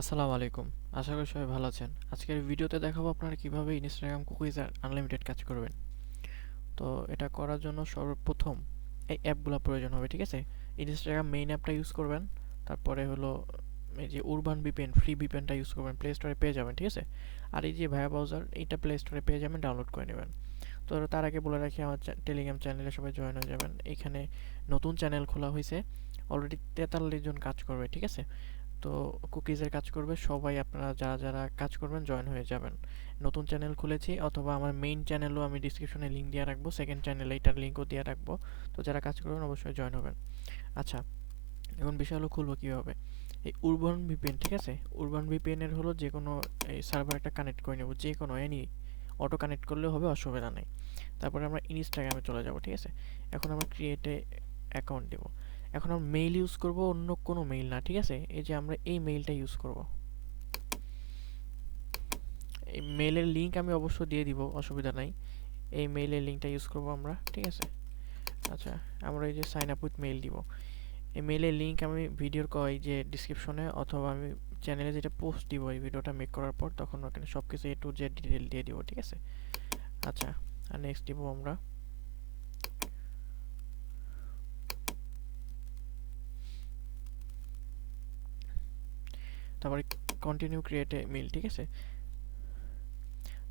আসসালামু আলাইকুম। আশা করি সবাই ভালো আছেন। আজকের ভিডিওতে দেখাবো আপনারা কিভাবে ইনস্টাগ্রাম কুকিজ আর আনলিমিটেড কাজ করবেন। তো এটা করার জন্য সর্বপ্রথম এই অ্যাপগুলো প্রয়োজন হবে, ঠিক আছে? ইনস্টাগ্রাম মেইন অ্যাপটা ইউজ করবেন। তারপরে হলো এই যে উরবান ভিপিএন, ফ্রি ভিপিএনটা ইউজ করবেন, প্লে স্টোরে পেয়ে যাবেন, ঠিক আছে? আর এই যে ভায়া ব্রাউজার, এইটা প্লে স্টোরে পেয়ে যাবেন, ডাউনলোড করে নেবেন। তো তার আগে বলে রাখি, আমার টেলিগ্রাম চ্যানেলে সবাই জয়েন হয়ে যাবেন। এখানে নতুন চ্যানেল খোলা হয়েছে, অলরেডি 43 জন কাজ করবে, ঠিক আছে? তো কুকিজের কাজ করবে সবাই, আপনারা যারা যারা কাজ করবেন জয়েন হয়ে যাবেন। নতুন চ্যানেল খুলেছি, অথবা আমার মেইন চ্যানেলও আমি ডিসক্রিপশনে লিঙ্ক দিয়ে রাখবো, সেকেন্ড চ্যানেল এইটার লিঙ্কও দিয়ে রাখবো। তো যারা কাজ করবেন অবশ্যই জয়েন হবেন। আচ্ছা, এখন বিষয় হলো খুলবো কীভাবে। এই উরবান ভিপিএন, ঠিক আছে? উরবান ভিপিএনের হলো যে কোনো এই সার্ভার একটা কানেক্ট করে নেব, যে কোনো এনি অটো কানেক্ট করলেও হবে, অসুবিধা নেই। তারপরে আমরা ইনস্টাগ্রামে চলে যাব, ঠিক আছে? এখন আমরা ক্রিয়েটে অ্যাকাউন্ট দেব। এখন আমরা মেইল ইউজ করব, অন্য কোনো মেইল না, ঠিক আছে? এই যে আমরা এই মেইলটা ইউজ করব। এই মেইলের লিঙ্ক আমি অবশ্য দিয়ে দিব, অসুবিধা নাই। এই মেইলের লিঙ্কটা ইউজ করব আমরা, ঠিক আছে? আচ্ছা, আমরা এই যে সাইন আপ উইথ মেইল দিব। এই মেইলের লিঙ্ক আমি ভিডিওর এই যে ডিসক্রিপশনে, অথবা আমি চ্যানেলে যেটা পোস্ট দিব এই ভিডিওটা মেক করার পর, তখন ওখানে সব কিছু এ টু জেড ডিটেল দিয়ে দিব, ঠিক আছে? আচ্ছা, আর নেক্সট দিব আমরা। তারপরে কন্টিনিউ ক্রিয়েট এ মেইল, ঠিক আছে?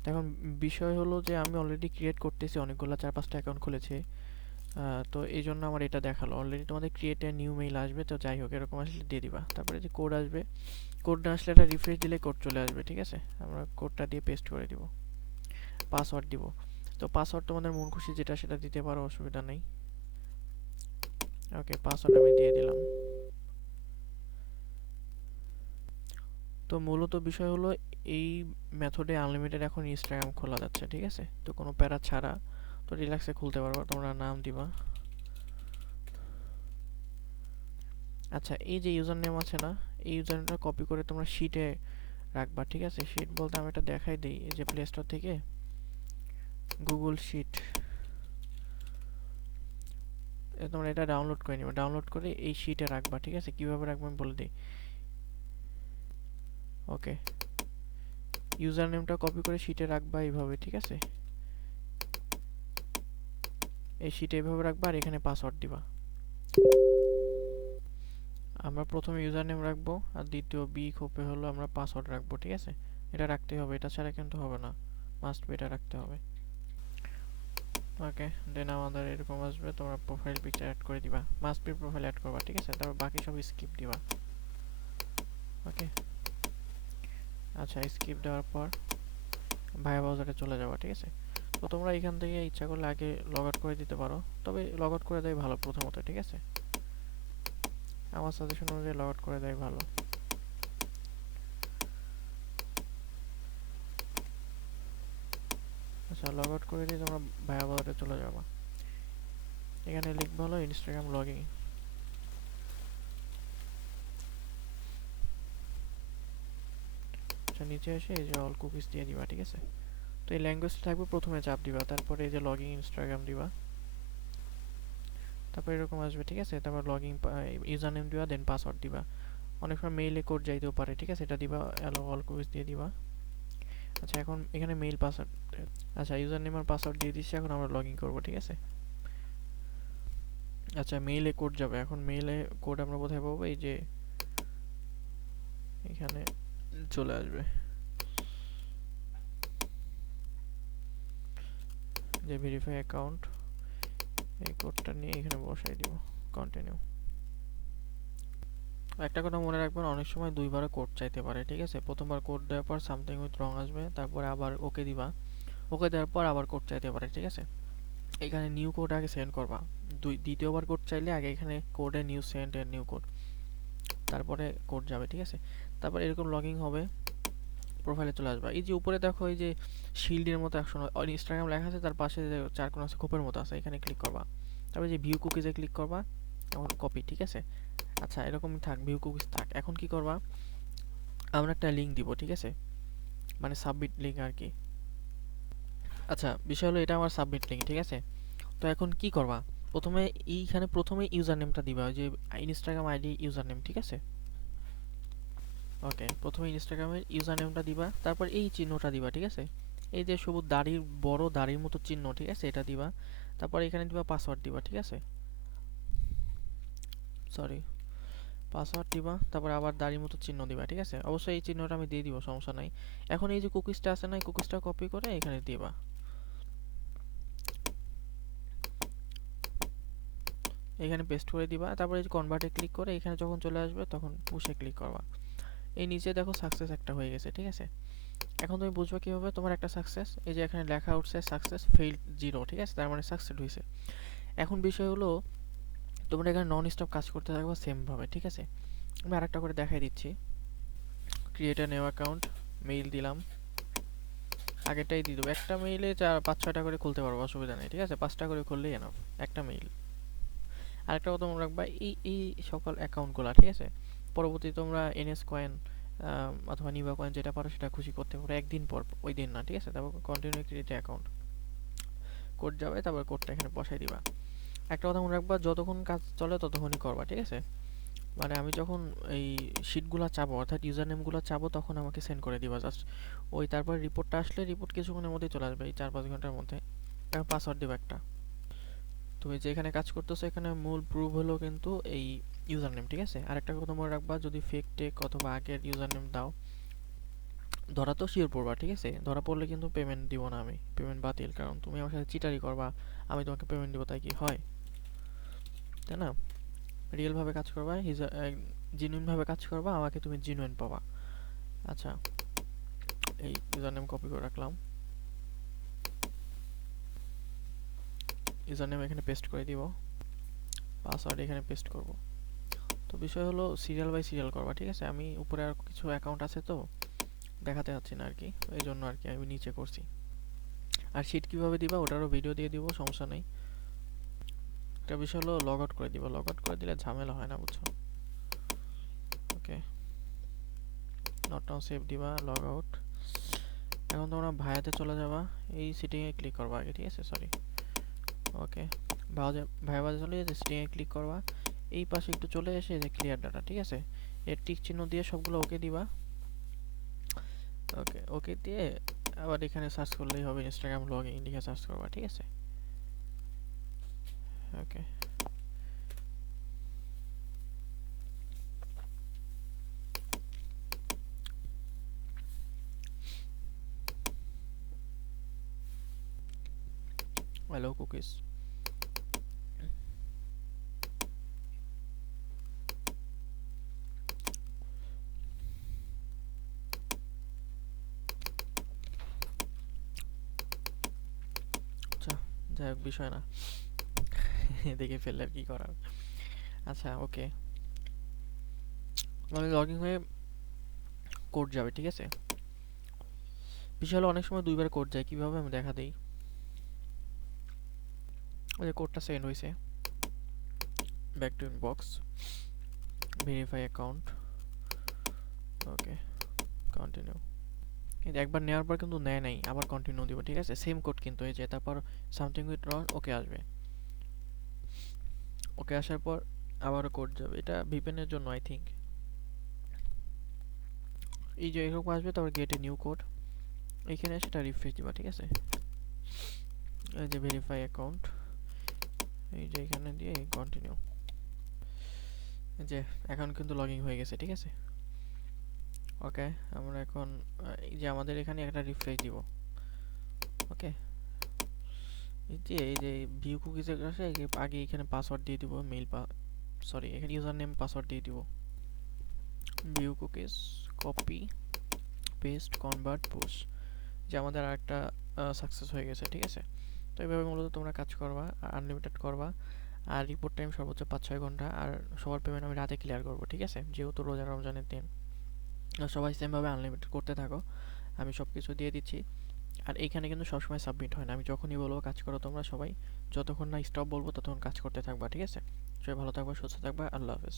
তো এখন বিষয় হলো যে আমি অলরেডি ক্রিয়েট করতেছি, অনেকগুলো 4-5টা অ্যাকাউন্ট খুলেছি। তো এই জন্য আমার এটা দেখালো অলরেডি। তোমাদের ক্রিয়েট এ নিউ মেইল আসবে, তো যাই হোক, এরকম আসলে দিয়ে দিবা। তারপরে যে কোড আসবে, কোড না আসলে এটা রিফ্রেশ দিলে কোড চলে আসবে, ঠিক আছে? আমরা কোডটা দিয়ে পেস্ট করে দিব। পাসওয়ার্ড দিব। তো পাসওয়ার্ড তোমাদের মন খুশি যেটা সেটা দিতে পারো, অসুবিধা নেই। ওকে, পাসওয়ার্ড আমি দিয়ে দিলাম। তো মূলত বিষয় হলো, এই মেথডে আনলিমিটেড এখন ইনস্টাগ্রাম খোলা যাচ্ছে, ঠিক আছে? তো কোনো প্যারা ছাড়া, তো রিল্যাক্সে খুলতে পারবা। তোমরা নাম দিবা। আচ্ছা, এই যে ইউজার নেম আছে না, এই ইউজার নেমটা কপি করে তোমরা শিটে রাখবা, ঠিক আছে? শিট বলতে আমি এটা দেখাই দিই, এই যে প্লে স্টোর থেকে গুগল শিট, তোমরা এটা ডাউনলোড করে নিবা। ডাউনলোড করে এই শিটে রাখবা, ঠিক আছে? কিভাবে রাখবো আমি বলে দিই। ওকে, ইউজার নেমটা কপি করে শিটে রাখবা এইভাবে, ঠিক আছে? এই শিটে এইভাবে রাখবা, আর এখানে পাসওয়ার্ড দিবা। আমরা প্রথমে ইউজার নেম রাখবো, আর দ্বিতীয় বি খোপে হলো আমরা পাসওয়ার্ড রাখবো, ঠিক আছে? এটা রাখতেই হবে, এটা ছাড়া কিন্তু হবে না, মাস্ট বি, এটা রাখতে হবে। ওকে, দেন আমাদের এরকম আসবে, তোমরা প্রোফাইল পিকচার অ্যাড করে দিবা, মাস্ট বি প্রোফাইল অ্যাড করবা, ঠিক আছে? তারপর বাকি সব স্কিপ দিবা। ওকে, আচ্ছা, স্কিপ দেওয়ার পর ভায়া ব্রাউজারে চলে যাবা, ঠিক আছে? তো তোমরা এখান থেকে ইচ্ছা করলে আগে লগ আউট করে দিতে পারো, তবে লগ আউট করে দেয় ভালো প্রথমত, ঠিক আছে? আমার সাজেশন অনুযায়ী লগ আউট করে দেয় ভালো। আচ্ছা, লগ আউট করে দিয়ে তোমরা ভায়া ব্রাউজারে চলে যাবা। এখানে লিখবা হলো ইনস্টাগ্রাম লগইন। আচ্ছা, নিচে এসে এই যে অল কুকিজ দিয়ে দিবা, ঠিক আছে? তো এই ল্যাঙ্গুয়েজটা থাকবে, প্রথমে চাপ দিবা, তারপরে এই যে লগইন ইনস্টাগ্রাম দিবা। তারপর এরকম আসবে, ঠিক আছে? তারপর লগইন ইউজার নেম দিবা, দেন পাসওয়ার্ড দিবা। অনেক সময় মেইলে কোড যাইতেও পারে, ঠিক আছে? এটা দিবা, অ্যালো অল কুকিজ দিয়ে দিবা। আচ্ছা, এখন এখানে মেইল পাসওয়ার্ড, আচ্ছা ইউজার নেম আর পাসওয়ার্ড দিয়ে দিচ্ছি, এখন আমরা লগইন করবো, ঠিক আছে? আচ্ছা, মেইলে কোড যাবে। এখন মেইলে কোড আমরা কোথায় পাবো? এই যে এখানে চলে আসবে, যে ভেরিফাই অ্যাকাউন্ট, এই কোডটা নিয়ে এখানে বসাই দিব। কন্টিনিউ। একটা কথা মনে রাখবেন, অনেক সময় দুইবারে কোড চাইতে পারে, ঠিক আছে? প্রথমবার কোড দেওয়ার পর সামথিং উইথ রং আসবে, তারপরে আবার ওকে দিবা। ওকে দেওয়ার পর আবার কোড চাইতে পারে, ঠিক আছে? এখানে নিউ কোড আগে সেন্ড করবা। দ্বিতীয়বার কোড চাইলে আগে এখানে কোডে নিউ সেন্ড এর নিউ কোড, তারপরে কোড যাবে, ঠিক আছে? তারপর এরকম লগইন হবে, প্রোফাইলে চলে আসবা। এই যে উপরে দেখো, এই যে শিল্ডের মতো অ্যাকশন ইনস্টাগ্রাম লেখা আছে, তার পাশে যে চার কোণ আছে, খোপের মতো আছে, এখানে ক্লিক করবা। তারপরে যে ভিউ কুকিজে ক্লিক করবা, এখন কপি, ঠিক আছে? আচ্ছা, এরকমই থাক, ভিউ কুকিজ থাক। এখন কি করবা, আমরা একটা লিঙ্ক দিব, ঠিক আছে? মানে সাবমিট লিঙ্ক আর কি। আচ্ছা, বিষয় হলো এটা আমার সাবমিট লিঙ্ক, ঠিক আছে? তো এখন কি করবা, প্রথমে প্রথমে ইউজার নেমটা দিবা, ওই যে ইনস্টাগ্রাম আইডি ইউজার নেম, ঠিক আছে? ওকে, প্রথমে ইনস্টাগ্রামের ইউজার নেমটা দিবা, তারপর এই চিহ্নটা দিবা, ঠিক আছে? এই যে সবুজ দাড়ির বড় দাড়ির মতো চিহ্ন, ঠিক আছে? এটা দিবা। তারপর এখানে দিবা পাসওয়ার্ড দিবা, ঠিক আছে? সরি, পাসওয়ার্ড দিবা, তারপর আবার দাড়ির মতো চিহ্ন দিবা, ঠিক আছে? অবশ্যই এই চিহ্নটা আমি দিয়ে দিব, সমস্যা নাই। এখন এই যে কুকিজটা আছে না, এই কুকিজটা কপি করে এখানে দিবা। এখানে পেস্ট করে দিবা, তারপর এই যে কনভার্টে ক্লিক করে এখানে যখন চলে আসবে তখন পুশে ক্লিক করবা। এই নিচে দেখো সাকসেস একটা হয়ে গেছে, ঠিক আছে? এখন তুমি বুঝবে কিভাবে তোমার একটা সাকসেস, এই যে এখানে লেখা উঠছে সাকসেস ফেইল্ড 0, ঠিক আছে? তার মানে সাকসেস হয়েছে। এখন বিষয় হলো তোমরা এখানে নন স্টপ কাজ করতে থাকবা সেম ভাবে, ঠিক আছে? আমি আরেকটা করে দেখাই দিচ্ছি। Create a new account, mail দিলাম, আগেরটাই দিয়ে দেবো। একটা মেইলে 4-5-6টা করে খুলতে পারবো, অসুবিধা নেই, ঠিক আছে? 5টা করে খুললেই এনাফ একটা মেইল। আরেকটা কথা মনে রাখবা, এই সকল অ্যাকাউন্টগুলো, ঠিক আছে? পরবর্তীতে তোমরা এনএস কয়েন অথবা নিবা কয়েন যেটা পারো সেটা খুশি করতে পারো একদিন পর, ওই দিন না, ঠিক আছে? তারপর কন্টিনিউ ক্রিয়েট অ্যাকাউন্ট, কোড যাবে, তারপর কোডটা এখানে বসাই দিবা। একটা কথা মনে রাখবা, যতক্ষণ কাজ চলে ততক্ষণই করবা, ঠিক আছে? মানে আমি যখন এই শিটগুলো চাবো, অর্থাৎ ইউজার নেমগুলো চাবো, তখন আমাকে সেন্ড করে দিবা জাস্ট। ওই তারপর রিপোর্টটা আসলে রিপোর্ট কিছুক্ষণের মধ্যেই চলে আসবে, এই 4-5 ঘন্টার মধ্যে। এখন পাসওয়ার্ড দিবা একটা। তুমি যেখানে কাজ করতেছো এখানে মূল প্রুফ হলো কিন্তু এই ইউজার নেম, ঠিক আছে? আরেকটা কথা মনে রাখবা, যদি ফেক টেক অথবা আগের ইউজার নেম দাও, ধরা তো শিওর পড়বা, ঠিক আছে? ধরা পড়লে কিন্তু পেমেন্ট দিব না, আমি পেমেন্ট বাতিল, কারণ তুমি আমার সাথে চিটারি করবা, আমি তোমাকে পেমেন্ট দিব, তাই কি হয়? তাই না? রিয়েল ভাবে কাজ করবা, জেনুইন ভাবে কাজ করবা, আমাকে তুমি জেনুইন পাবা। আচ্ছা, এই ইউজার নেম কপি করে রাখলাম, ইউজার নেম এখানে পেস্ট করে দিব, পাসওয়ার্ড এখানে পেস্ট করব। তো বিষয় হলো সিরিয়াল বাই সিরিয়াল করবা, ঠিক আছে? আমি উপরে আর কিছু অ্যাকাউন্ট আছে তো দেখাতে যাচ্ছি না আর কি, এই জন্য আর কি আমি নিচে করছি। আর শিট কিভাবে দিবা ওটারও ভিডিও দিয়ে দিব, সমস্যা নেই। একটা বিষয় হলো লগ আউট করে দিব, লগ আউট করে দিলে ঝামেলা হয় না, বুঝছো? ওকে, নট নাও সেভ দিবা, লগ আউট। এখন তোমরা ভায়াতে চলে যাবা, এই সেটিংয়ে ক্লিক করবা আগে, ঠিক আছে? সরি, ওকে, ভায়া বাজে চলে যেতে সেটিংয়ে ক্লিক করবা। এই পাশে একটু চলে এসে যে ক্লিয়ার ডাটা, ঠিক আছে? এর টিক চিহ্ন দিয়ে সবগুলো ওকে দিবা। ওকে, ওকে দিয়ে আবার এখানে সার্চ করলেই হবে, ইনস্টাগ্রাম লগ ইন লিখে সার্চ করবা, ঠিক আছে? ওকে, হ্যালো কুকিজ। আচ্ছা, যাই হোক, বিষয় না, দেখে ফেললে আর কি করার। আচ্ছা, ওকে, মানে লগ ইন হয়ে কোড যাবে, ঠিক আছে? বিষয় হলো অনেক সময় দুইবার কোড যায়, কিভাবে আমি দেখা দিই। ওই যে কোডটা সেন্ড হয়েছে, back to inbox, verify account, okay, continue. কিন্তু একবার নেওয়ার পর কিন্তু নেয় নাই, আবার কন্টিনিউ দিব, ঠিক আছে? সেম কোড কিন্তু এই যে, তারপর সামথিং উইথ রং, ওকে আসবে। ওকে আসার পর আবারও কোড যাবে, এটা ভিপিএনের জন্য আই থিঙ্ক। এই যে এরকম আসবে, তারপর গেট এ নিউ কোড, এইখানে সেটা রিফ্রেশ দিবা, ঠিক আছে? এই যে ভেরিফাই অ্যাকাউন্ট, এই যে এখানে দিয়ে কন্টিনিউ। এই যে অ্যাকাউন্ট কিন্তু লগইন হয়ে গেছে, ঠিক আছে? ওকে, আমরা এখন এই যে আমাদের এখানে একটা রিফ্রেশ দিব। ওকে, এই যে ভিউ কুকিজের কাছে আগে এখানে পাসওয়ার্ড দিয়ে দিব, সরি, এখানে ইউজার নেম পাসওয়ার্ড দিয়ে দিব। View cookies, copy, paste, convert, push, যে আমাদের আরেকটা সাকসেস হয়ে গেছে, ঠিক আছে? তো এইভাবে মূলত তোমরা কাজ করবা, আনলিমিটেড করবা। আর রিপোর্ট টাইম সর্বোচ্চ 5-6 ঘন্টা। আর সবার পেমেন্ট আমি রাতে ক্লিয়ার করবো, ঠিক আছে? যেহেতু রোজা রমজানের দিন, সবাই সেমভাবে আনলিমিটেড করতে থাকো, আমি সব কিছু দিয়ে দিচ্ছি। আর এইখানে কিন্তু সবসময় সাবমিট হয় না, আমি যখনই বলবো কাজ করো তোমরা সবাই, যতক্ষণ না স্টপ বলবো ততক্ষণ কাজ করতে থাকবা, ঠিক আছে? সবাই ভালো থাকবা, সুস্থ থাকবা, আল্লাহ হাফেজ।